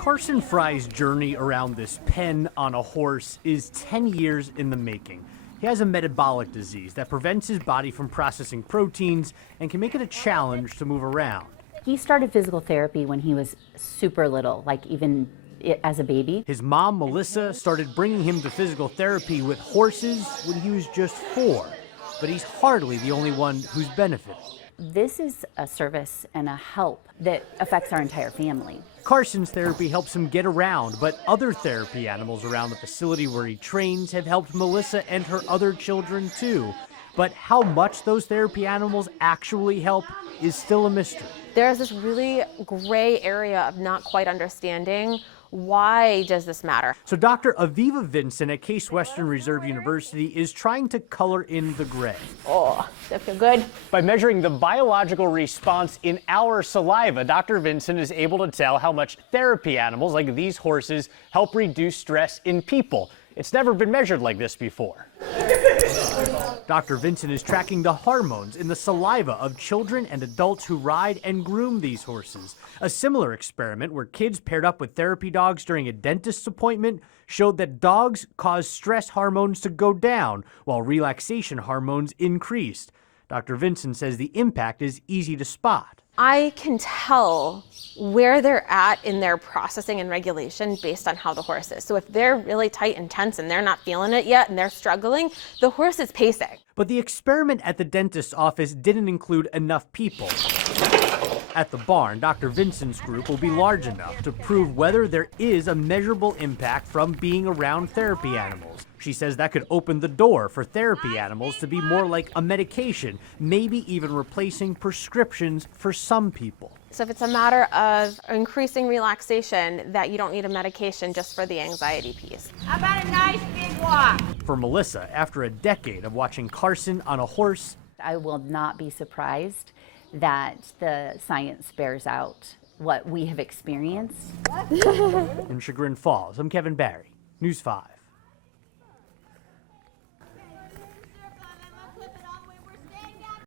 Carson Fry's journey around this pen on a horse is 10 years in the making. He has a metabolic disease that prevents his body from processing proteins and can make it a challenge to move around. He started physical therapy when he was super little, like even as a baby. His mom, Melissa, started bringing him to physical therapy with horses when he was just 4. But he's hardly the only one who's benefited. This is a service and a help that affects our entire family. Carson's therapy helps him get around, but other therapy animals around the facility where he trains have helped Melissa and her other children too. But how much those therapy animals actually help is still a mystery. There's this really gray area of not quite understanding why does this matter. So Dr. Aviva Vincent at Case Western Reserve University is trying to color in the gray. Oh, that feel good? By measuring the biological response in our saliva, Dr. Vincent is able to tell how much therapy animals like these horses help reduce stress in people. It's never been measured like this before. Dr. Vincent is tracking the hormones in the saliva of children and adults who ride and groom these horses. A similar experiment where kids paired up with therapy dogs during a dentist's appointment showed that dogs cause stress hormones to go down while relaxation hormones increased. Dr. Vincent says the impact is easy to spot. I can tell where they're at in their processing and regulation based on how the horse is. So if they're really tight and tense and they're not feeling it yet and they're struggling, the horse is pacing. But the experiment at the dentist's office didn't include enough people. At the barn, Dr. Vincent's group will be large enough to prove whether there is a measurable impact from being around therapy animals. She says that could open the door for therapy animals to be more like a medication, maybe even replacing prescriptions for some people. So if it's a matter of increasing relaxation, that you don't need a medication just for the anxiety piece. How about a nice big walk? For Melissa, after a decade of watching Carson on a horse, I will not be surprised that the science bears out what we have experienced. in Chagrin Falls, I'm Kevin Barry, News 5.